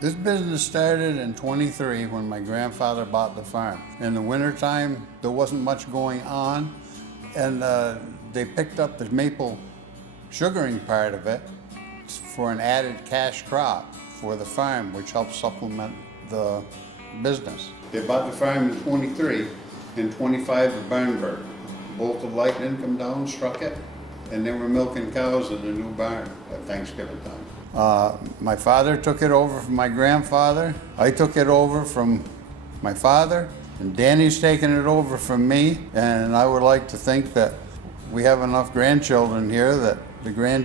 This business started in '23 when my grandfather bought the farm. In the wintertime, there wasn't much going on, and they picked up the maple sugaring part of it for an added cash crop for the farm, which helped supplement the business. They bought the farm in '23, in '25 the barn burnt. Bolt of lightning come down, struck it, and they were milking cows in the new barn at Thanksgiving time. My father took it over from my grandfather. I took it over from my father, and Danny's taken it over from me. And I would like to think that we have enough grandchildren here that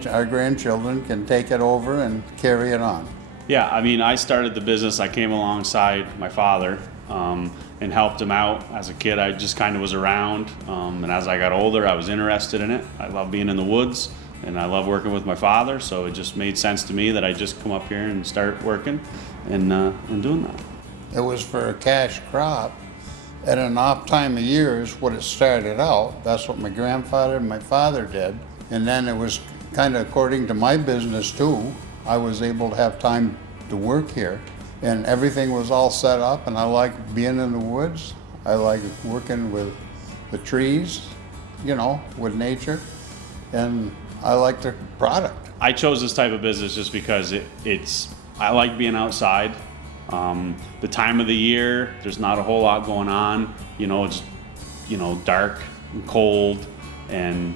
our grandchildren can take it over and carry it on. Yeah, I mean, I started the business. I came alongside my father and helped him out. As a kid, I just kind of was around. And as I got older, I was interested in it. I love being in the woods. And I love working with my father, so it just made sense to me that I just come up here and start working and doing that. It was for a cash crop at an off time of year is what it started out. That's what my grandfather and my father did. And then it was kind of according to my business too. I was able to have time to work here, and everything was all set up, and I like being in the woods. I like working with the trees, with nature, and I like the product. I chose this type of business just because I like being outside. The time of the year, there's not a whole lot going on. It's dark and cold, and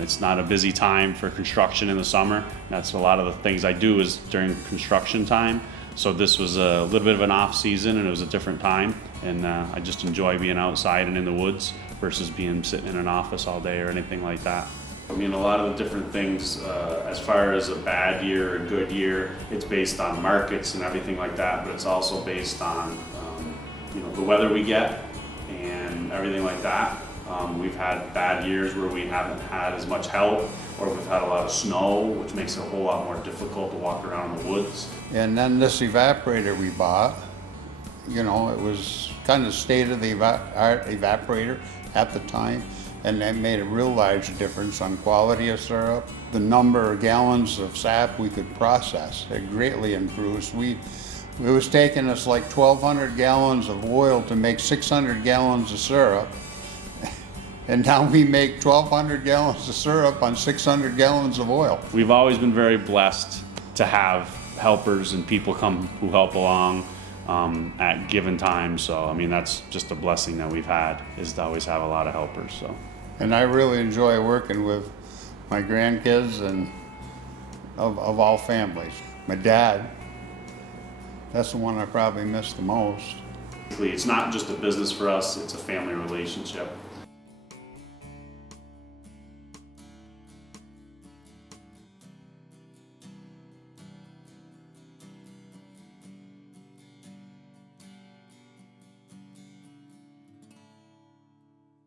it's not a busy time for construction in the summer. That's a lot of the things I do is during construction time. So this was a little bit of an off season, and it was a different time. And I just enjoy being outside and in the woods versus being sitting in an office all day or anything like that. I mean, a lot of the different things, as far as a bad year or a good year, it's based on markets and everything like that, but it's also based on, the weather we get and everything like that. We've had bad years where we haven't had as much help, or we've had a lot of snow, which makes it a whole lot more difficult to walk around in the woods. And then this evaporator we bought, it was kind of state-of-the-art evaporator at the time. And that made a real large difference on quality of syrup. The number of gallons of sap we could process, it greatly improves. It was taking us like 1,200 gallons of oil to make 600 gallons of syrup. And now we make 1,200 gallons of syrup on 600 gallons of oil. We've always been very blessed to have helpers and people come who help along at given times. So, I mean, that's just a blessing that we've had, is to always have a lot of helpers. So. And I really enjoy working with my grandkids and of all families. My dad, that's the one I probably miss the most. It's not just a business for us, it's a family relationship.